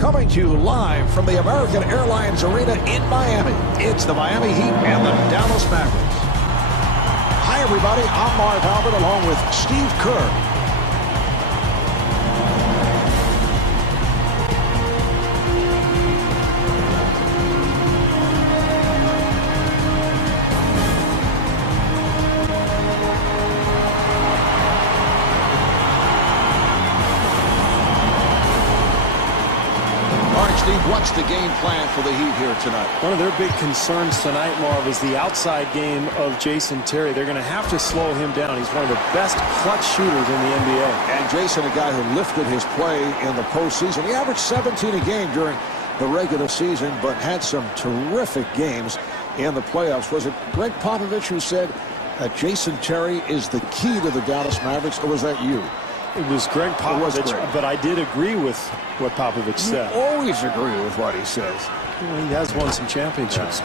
Coming to you live from the American Airlines Arena in Miami. It's the Miami Heat and the Dallas Mavericks. Hi, everybody. I'm Marv Albert along with Steve Kerr. What's the game plan for the Heat here tonight? One of their big concerns tonight, Marv, is the outside game of Jason Terry. They're going to have to slow him down. He's one of the best clutch shooters in the NBA. And Jason, a guy who lifted his play in the postseason. He averaged 17 a game during the regular season, but had some terrific games in the playoffs. Was it Greg Popovich who said that Jason Terry is the key to the Dallas Mavericks, or was that you? It was Greg Popovich, but I did agree with what Popovich said. You always agree with what he says. Well, he has won some championships.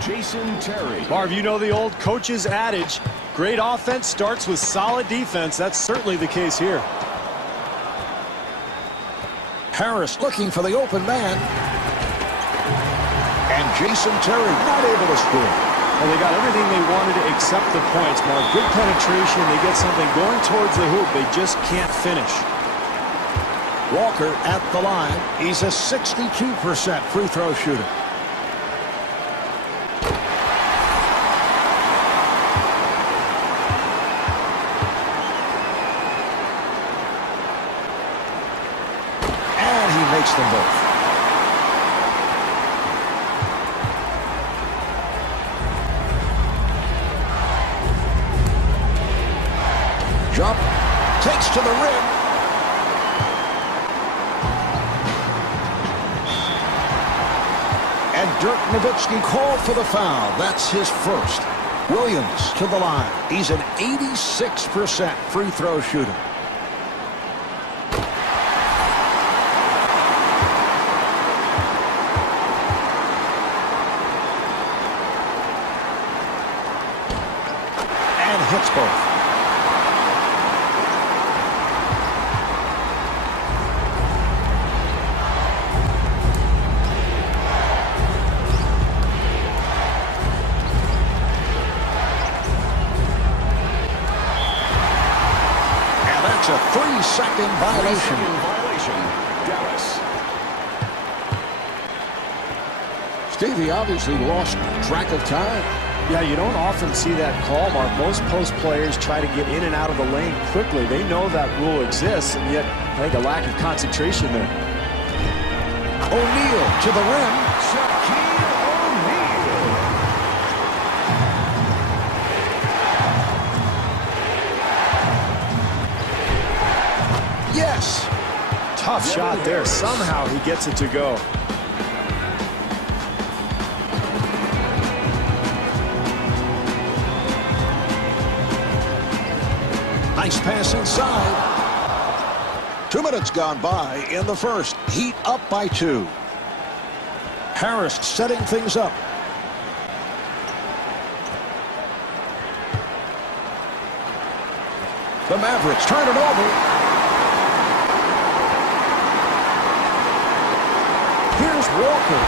Jason Terry. Marv, you know the old coach's adage, great offense starts with solid defense. That's certainly the case here. Harris looking for the open man. And Jason Terry not able to score. Well, they got everything they wanted except the points, Mark. Good penetration. They get something going towards the hoop. They just can't finish. Walker at the line. He's a 62% free throw shooter. And he makes them both. Jump, takes to the rim. And Dirk Nowitzki called for the foul. That's his first. Williams to the line. He's an 86% free throw shooter. And hits both. A 3-second violation. Dallas. Steve, he obviously lost track of time. Yeah, you don't often see that call, Mark. Most post players try to get in and out of the lane quickly. They know that rule exists, and yet I think a lack of concentration there. O'Neal to the rim. Yes. Tough shot there. Somehow he gets it to go. Nice pass inside. 2 minutes gone by in the first. Heat up by 2. Harris setting things up. The Mavericks turn it over. Here's Walker.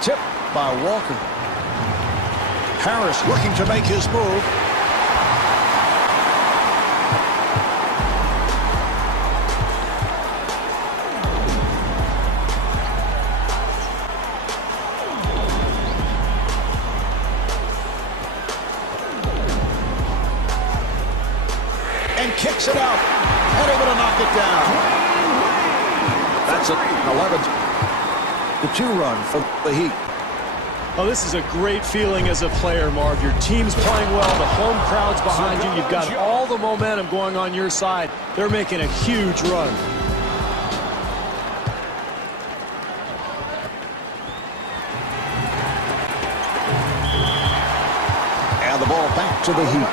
Tipped by Walker. Harris looking to make his move. And kicks it out. And able to knock it down. That's an 11. The 2 run for the Heat. Oh, this is a great feeling as a player, Marv. Your team's playing well. The home crowd's behind you. You've got all the momentum going on your side. They're making a huge run. And the ball back to the Heat.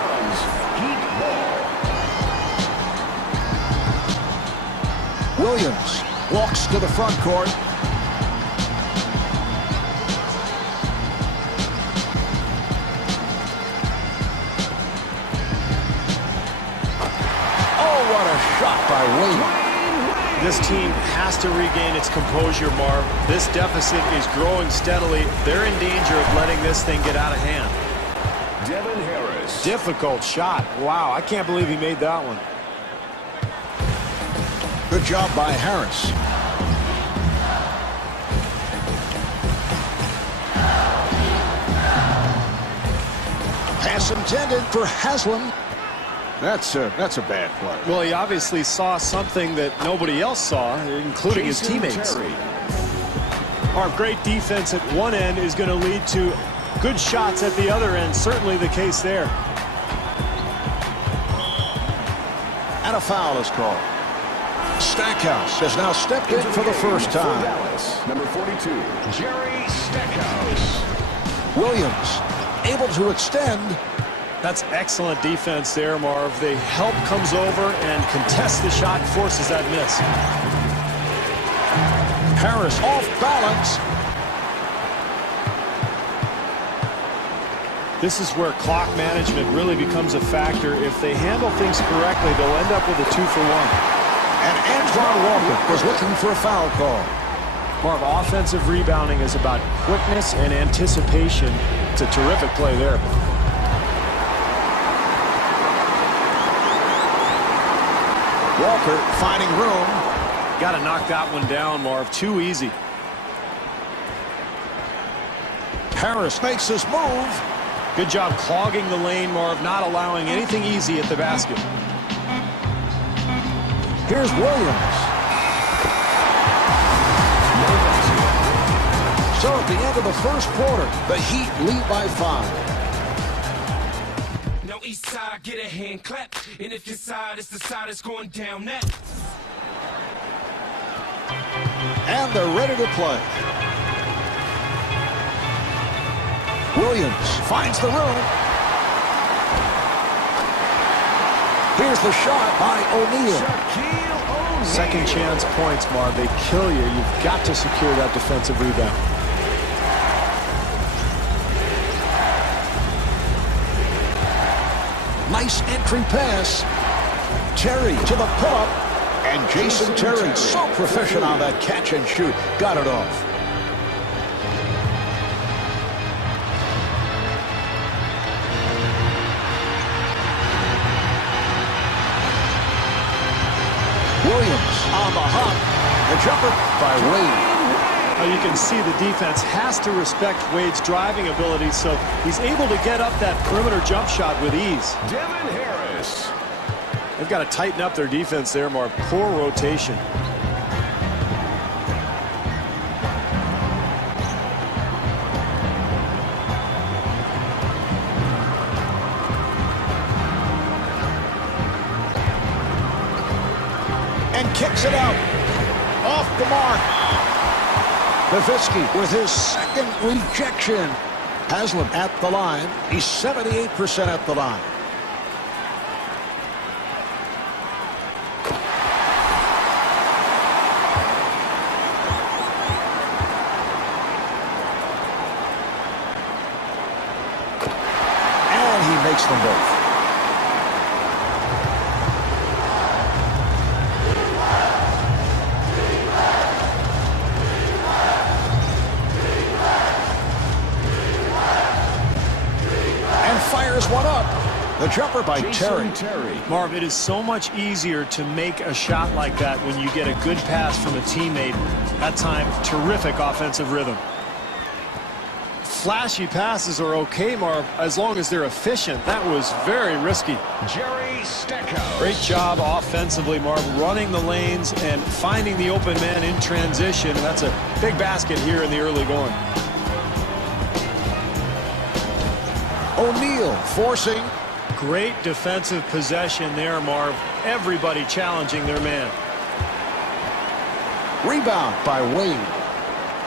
Williams walks to the front court. What a shot by Wade. This team has to regain its composure, Marv. This deficit is growing steadily. They're in danger of letting this thing get out of hand. Devin Harris. Difficult shot. Wow, I can't believe he made that one. Good job by Harris. Pass intended for Haslam. That's a bad play. Well, he obviously saw something that nobody else saw, including his teammates. Our great defense at one end is going to lead to good shots at the other end. Certainly the case there. And a foul is called. Stackhouse has now stepped in for the first time. Dallas, number 42, Jerry Stackhouse. Williams able to extend. That's excellent defense there, Marv. The help comes over and contests the shot, forces that miss. Harris off balance. This is where clock management really becomes a factor. If they handle things correctly, they'll end up with a 2-for-1. And Antoine Walker was looking for a foul call. Marv, offensive rebounding is about quickness and anticipation. It's a terrific play there. Walker finding room. Got to knock that one down, Marv. Too easy. Harris makes his move. Good job clogging the lane, Marv, not allowing anything easy at the basket. Here's Williams. So at the end of the first quarter, the Heat lead by 5. Now east side, get a hand clap. And if your side is the side that's going down that. And they're ready to play. Williams finds the room. Here's the shot by O'Neal. Second chance points, Marv. They kill you. You've got to secure that defensive rebound. Nice entry pass. Terry to the pull-up. And Jason Terry, so proficient on that catch and shoot. Got it off. Williams on the hop. The jumper by Wade. Now you can see the defense has to respect Wade's driving ability, so he's able to get up that perimeter jump shot with ease. Devin Harris. They've got to tighten up their defense there, Marv. Poor rotation. And kicks it out. Off the mark. Nowitzki with his second rejection. Haslam at the line. He's 78% at the line. And he makes them both. Fires one up. The jumper by Terry. Marv, it is so much easier to make a shot like that when you get a good pass from a teammate. That time, terrific offensive rhythm. Flashy passes are okay, Marv, as long as they're efficient. That was very risky. Jerry Stackhouse. Great job offensively, Marv, running the lanes and finding the open man in transition. That's a big basket here in the early going. O'Neal forcing. Great defensive possession there, Marv. Everybody challenging their man. Rebound by Wade.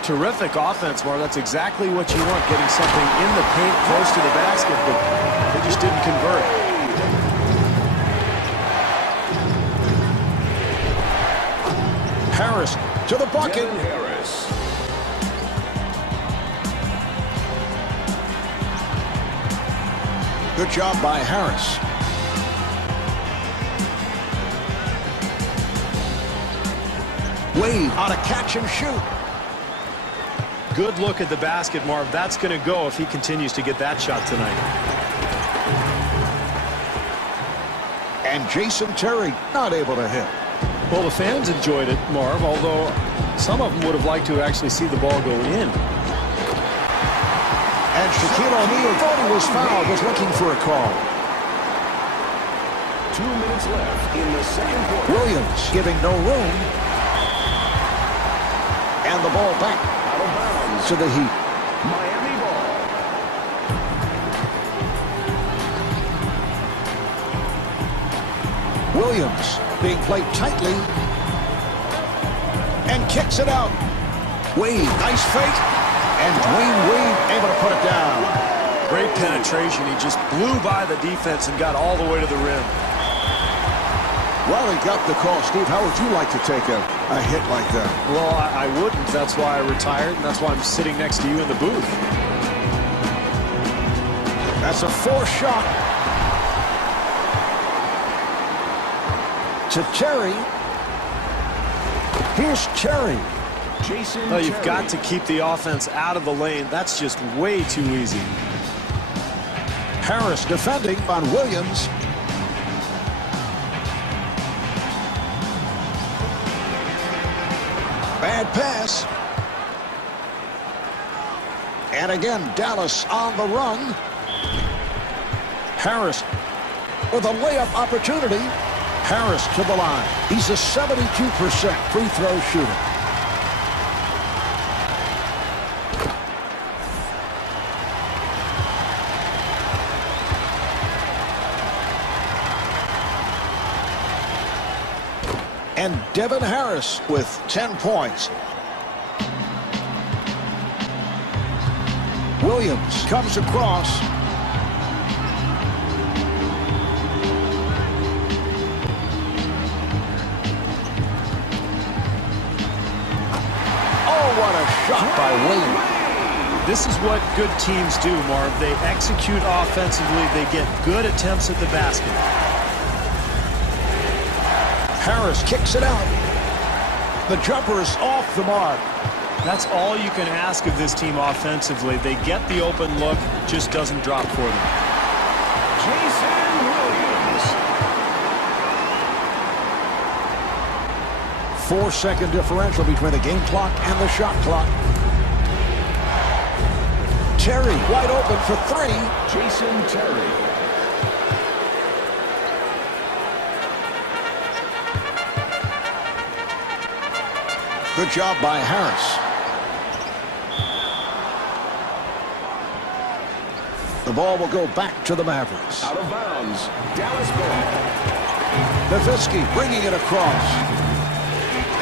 Terrific offense, Marv. That's exactly what you want, getting something in the paint close to the basket, but they just didn't convert. Harris to the bucket. Harris. Good job by Harris. Wade on a catch and shoot. Good look at the basket, Marv. That's going to go if he continues to get that shot tonight. And Jason Terry not able to hit. Well, the fans enjoyed it, Marv, although some of them would have liked to actually see the ball go in. And Shaquille O'Neal thought he was fouled, was looking for a call. 2 minutes left in the second quarter. Williams giving no room. And the ball back Out of bounds. to the Heat. Miami ball. Williams being played tightly. And kicks it out. Wade, nice fake. And Dwayne Wade able to put it down. Great penetration. He just blew by the defense and got all the way to the rim. Well, he got the call. Steve, how would you like to take a hit like that? Well, I wouldn't. That's why I retired, and that's why I'm sitting next to you in the booth. That's a forced shot. To Terry. Here's Terry. Jason Well, you've Terry. got to keep the offense out of the lane. That's just way too easy. Harris defending on Williams. Bad pass. And again, Dallas on the run. Harris with a layup opportunity. Harris to the line. He's a 72% free throw shooter. And Devin Harris with 10 points. Williams comes across. Oh, what a shot by Williams. This is what good teams do, Marv. They execute offensively. They get good attempts at the basket. Harris kicks it out. The jumper is off the mark. That's all you can ask of this team offensively. They get the open look, just doesn't drop for them. Jason Williams. 4-second differential between the game clock and the shot clock. Terry wide open for three. Jason Terry. Good job by Harris. The ball will go back to the Mavericks. Out of bounds. Dallas ball. Nowitzki bringing it across.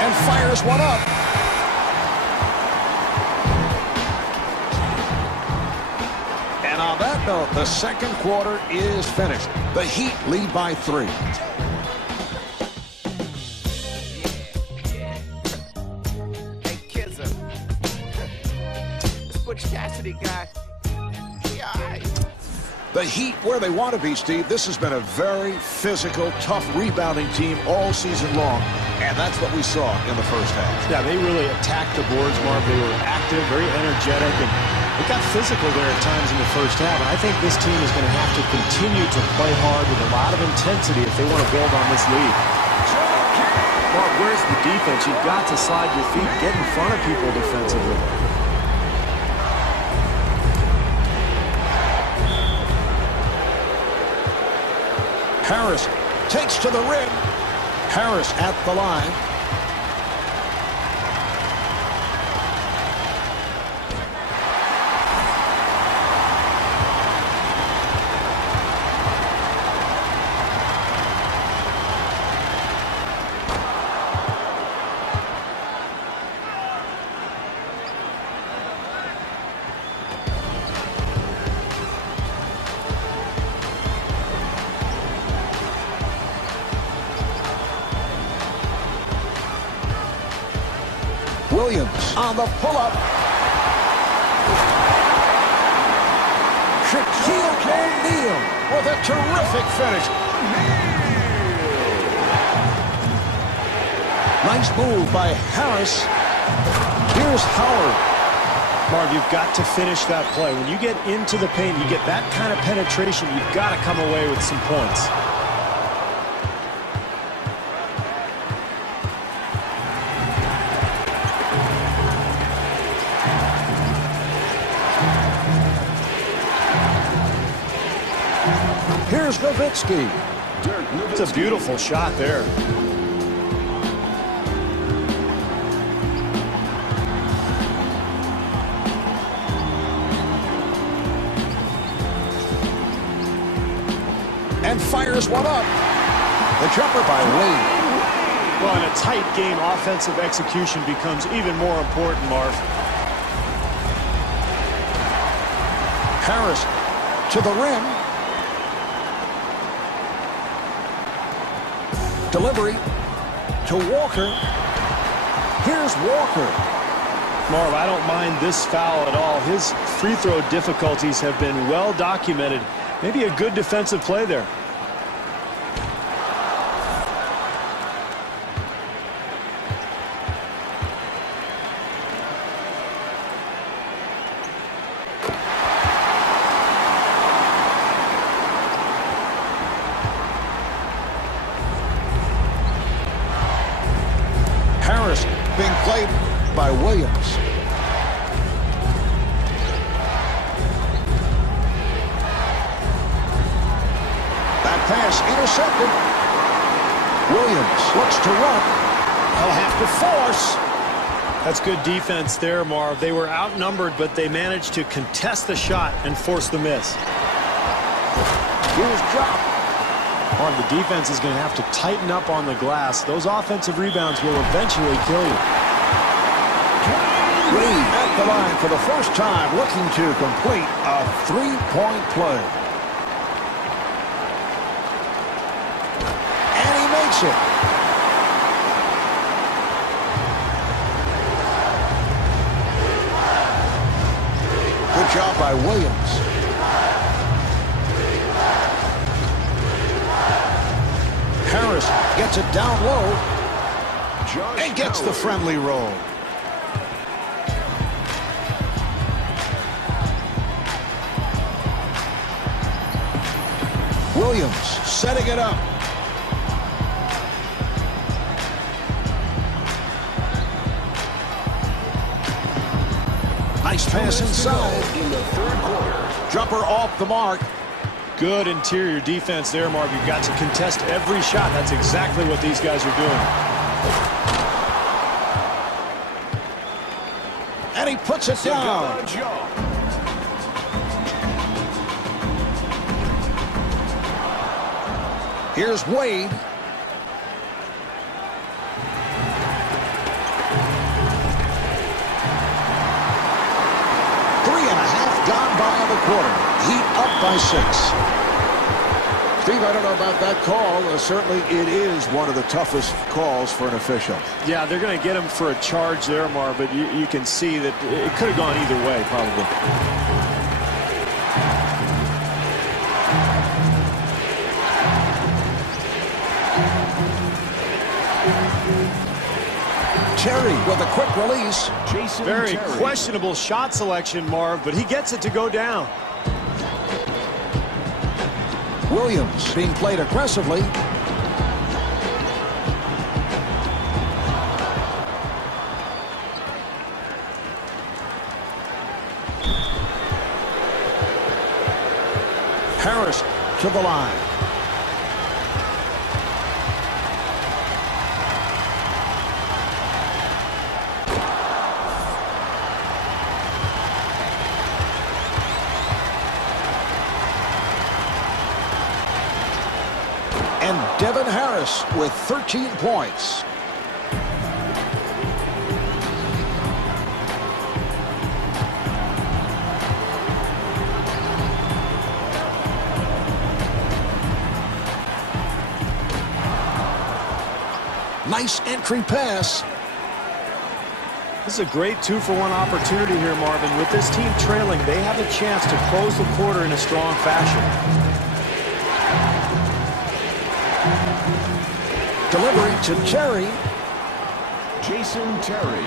And fires one up. And on that note, the second quarter is finished. The Heat lead by 3. The Heat where they want to be, Steve. This has been a very physical, tough rebounding team all season long, and that's what we saw in the first half. Yeah, they really attacked the boards, Marv. They were active, very energetic, and it got physical there at times in the first half. And I think this team is going to have to continue to play hard with a lot of intensity if they want to build on this lead. Marv, where's the defense? You've got to slide your feet, get in front of people defensively. Harris takes to the rim. Harris at the line. Williams on the pull-up. Shaquille O'Neal with a terrific finish. Nice move by Harris. Here's Howard. Marv, you've got to finish that play. When you get into the paint, you get that kind of penetration, you've got to come away with some points. Here's Nowitzki. It's a beautiful shot there. And fires one up. The jumper by Wade. Well, in a tight game, offensive execution becomes even more important, Marv. Harris to the rim. Delivery to Walker. Here's Walker. Marv, I don't mind this foul at all. His free throw difficulties have been well documented. Maybe a good defensive play there. Harris being played by Williams. That pass intercepted. Williams looks to run. He'll have to force. That's good defense there, Marv. They were outnumbered, but they managed to contest the shot and force the miss. Here's Drop. Marv, the defense is going to have to tighten up on the glass. Those offensive rebounds will eventually kill you. Reed at the line for the first time, looking to complete a three-point play. And he makes it. Good job by Williams. Harris gets it down low and gets the friendly roll. Williams setting it up. Nice pass inside. In the third quarter. Jumper off the mark. Good interior defense there, Marv. You've got to contest every shot. That's exactly what these guys are doing. And he puts it down. Here's Wade. Gone by the quarter. Heat up by 6. Steve, I don't know about that call. Certainly it is one of the toughest calls for an official. Yeah, they're going to get him for a charge there, Marv, but you can see that it could have gone either way, probably. Terry with a quick release. Very questionable shot selection, Marv, but he gets it to go down. Williams being played aggressively. Harris to the line. And Devin Harris with 13 points. Nice entry pass. This is a great 2-for-1 opportunity here, Marvin. With this team trailing, they have a chance to close the quarter in a strong fashion. Delivery to Terry. Jason Terry.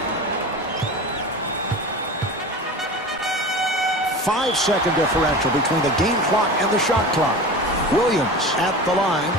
5-second differential between the game clock and the shot clock. Williams at the line.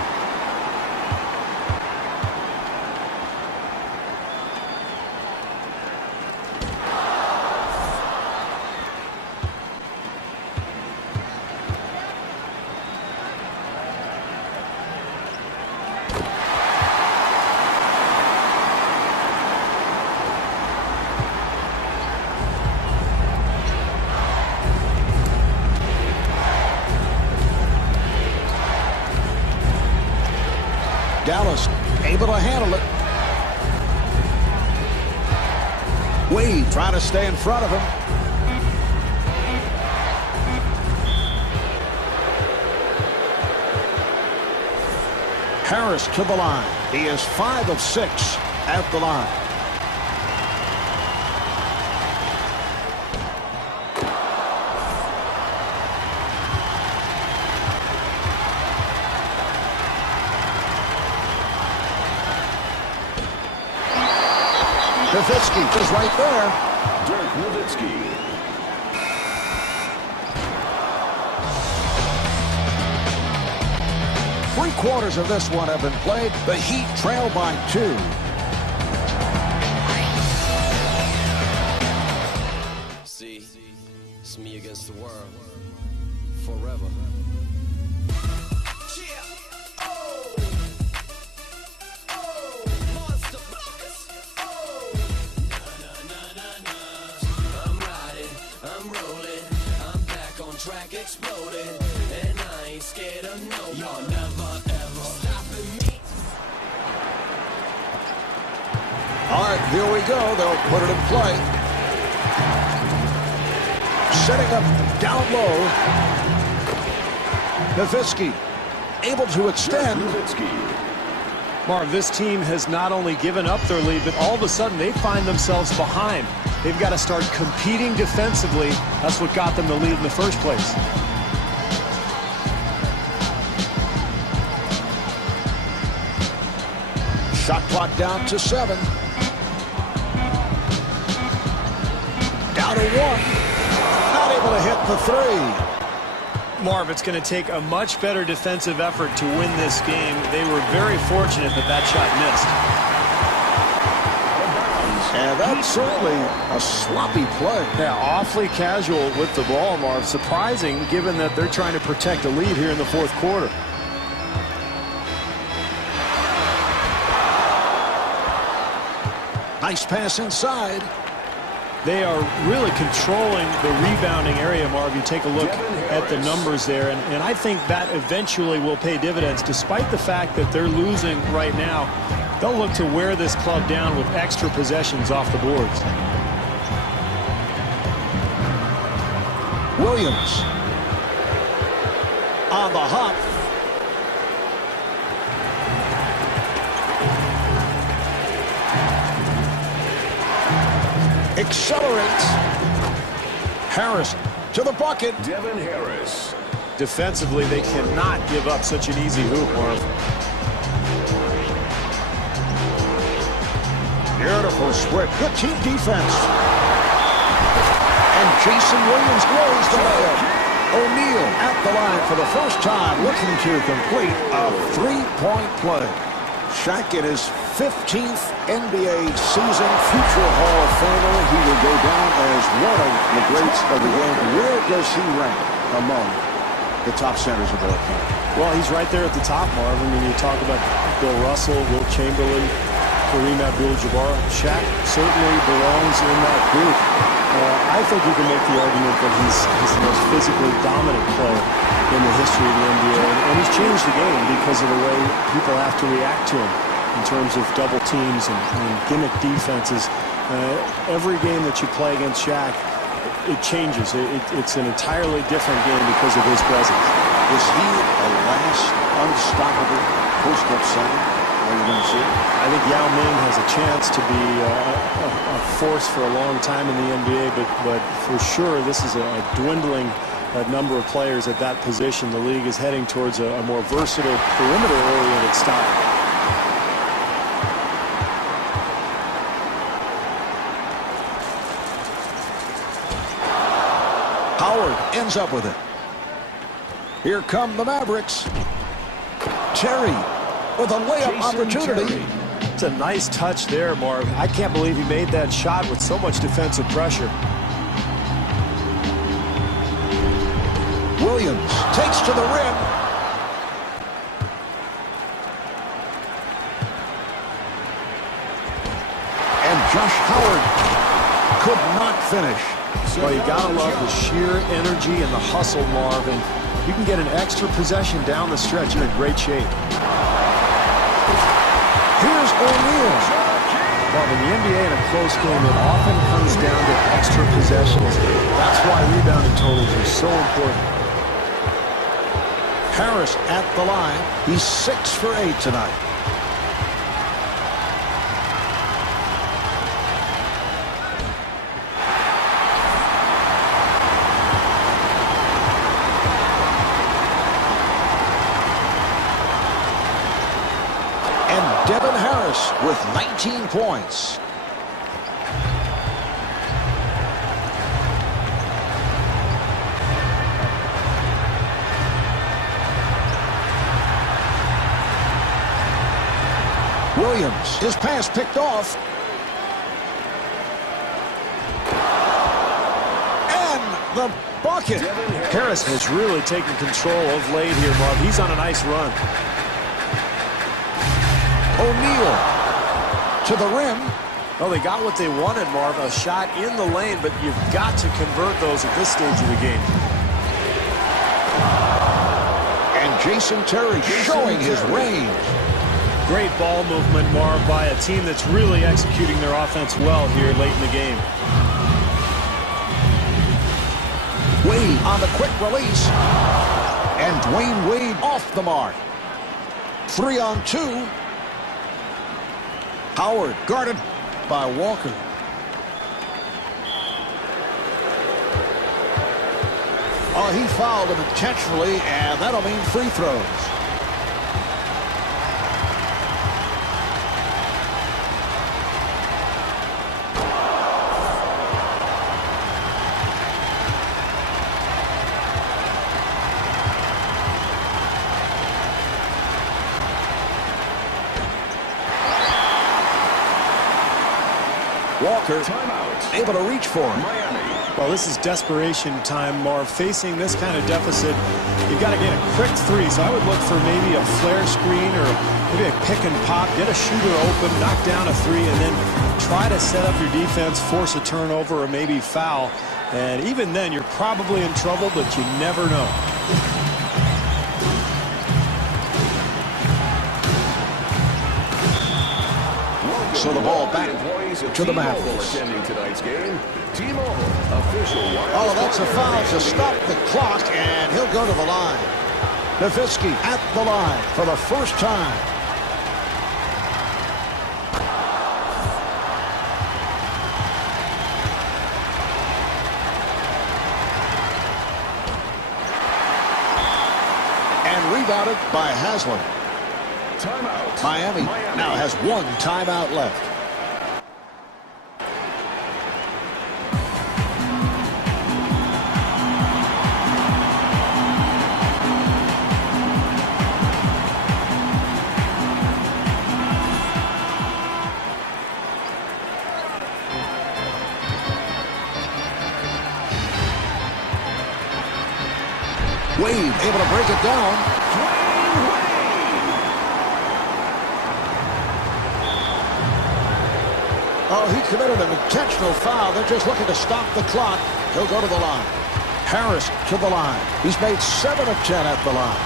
Dallas able to handle it. Wade trying to stay in front of him. Harris to the line. He is 5 of 6 at the line. Nowitzki is right there. Dirk Nowitzki. Three-quarters of this one have been played. The Heat trail by 2. See, it's me against the world. Forever. Track exploded, and I ain't scared of no. Y'all never ever stopping me. All right, here we go. They'll put it in play. Setting up down low. Nowitzki able to extend. Marv, this team has not only given up their lead, but all of a sudden they find themselves behind. They've got to start competing defensively. That's what got them the lead in the first place. Shot clock down to 7. Down to 1. Not able to hit the 3. Marv, it's going to take a much better defensive effort to win this game. They were very fortunate that that shot missed. And that's certainly a sloppy play. Yeah, awfully casual with the ball, Marv. Surprising, given that they're trying to protect a lead here in the fourth quarter. Nice pass inside. They are really controlling the rebounding area, Marv. You take a look at the numbers there, and I think that eventually will pay dividends. Despite the fact that they're losing right now, they'll look to wear this club down with extra possessions off the boards. Williams on the hop. Accelerates. Harris to the bucket. Devin Harris. Defensively, they cannot give up such an easy hoop, Marv. Beautiful switch. Good team defense. And Jason Williams blows the layup. O'Neal at the line for the first time, looking to complete a 3-point play. Shaq in his 15th NBA season, future Hall of Famer. He will go down as one of the greats of the game. Where does he rank among the top centers of all time? Well, he's right there at the top, Marv. I mean, you talk about Bill Russell, Wilt Chamberlain, Kareem Abdul-Jabbar. Shaq certainly belongs in that group. I think you can make the argument that he's the most physically dominant player in the history of the NBA. And he's changed the game because of the way people have to react to him in terms of double teams and gimmick defenses. Every game that you play against Shaq, it changes. It's an entirely different game because of his presence. Is he a last unstoppable post-up center? Are you going to see it? I think Yao Ming has a chance to be a force for a long time in the NBA, but for sure this is a dwindling number of players at that position. The league is heading towards a more versatile, perimeter-oriented style. ends up with it. Here come the Mavericks. Terry with a layup opportunity. It's a nice touch there, Marv. I can't believe he made that shot with so much defensive pressure. Williams takes to the rim. And Josh Howard could not finish. Well, you gotta love the sheer energy and the hustle, Marv, and you can get an extra possession down the stretch. You're in great shape. Here's O'Neal. Well, in the NBA in a close game, it often comes down to extra possessions. That's why rebounding totals are so important. Harris at the line. He's 6 for 8 tonight. And Devin Harris with 19 points. Williams, his pass picked off. And the bucket. Harris has really taken control of late here, Marv. He's on a nice run. O'Neal to the rim. Well, they got what they wanted, Marv, a shot in the lane, but you've got to convert those at this stage of the game. And Jason Terry showing his range. Great ball movement, Marv, by a team that's really executing their offense well here late in the game. Wade on the quick release. And Dwayne Wade off the mark. 3 on 2. Howard guarded by Walker. Oh, he fouled him intentionally, and that'll mean free throws. Walker able to reach for him. Well, this is desperation time, Marv. Facing this kind of deficit, you've got to get a quick three. So I would look for maybe a flare screen or maybe a pick and pop. Get a shooter open, knock down a three, and then try to set up your defense, force a turnover or maybe foul. And even then, you're probably in trouble, but you never know. So the ball back to the Mavericks. Oh, that's a foul to stop the clock, and he'll go to the line. Nowitzki at the line for the first time. And rebounded by Haslam. Timeout. Miami now has 1 timeout left. Wade able to break it down. Oh, he committed an intentional foul. They're just looking to stop the clock. He'll go to the line. Harris to the line. He's made 7 of 10 at the line.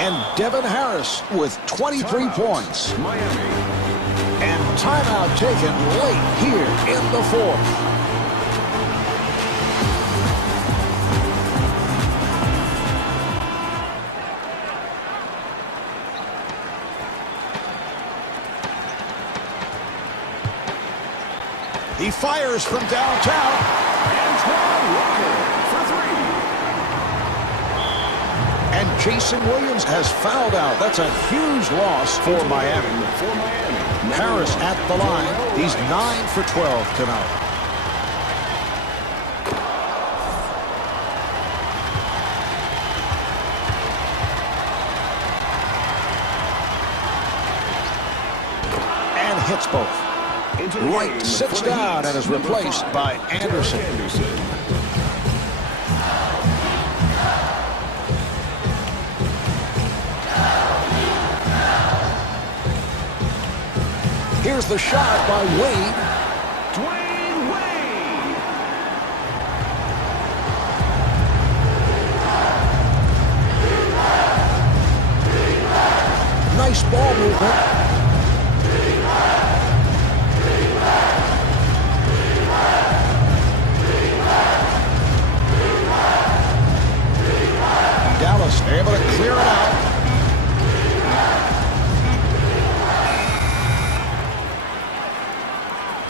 And Devin Harris with 23 points. Miami. And timeout taken late here in the 4th. He fires from downtown. Antoine Walker for 3. And Jason Williams has fouled out. That's a huge loss for Miami. Harris at the line. He's 9 for 12 tonight. And hits both. Wright sits down and is replaced by Anderson. Here's the shot by Wade. Dwayne Wade. Nice ball movement. Dallas able to clear it out.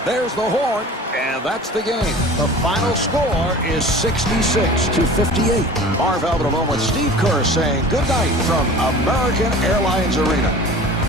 There's the horn, and that's the game. The final score is 66-58. Marv Albert along with Steve Kerr saying good night from American Airlines Arena.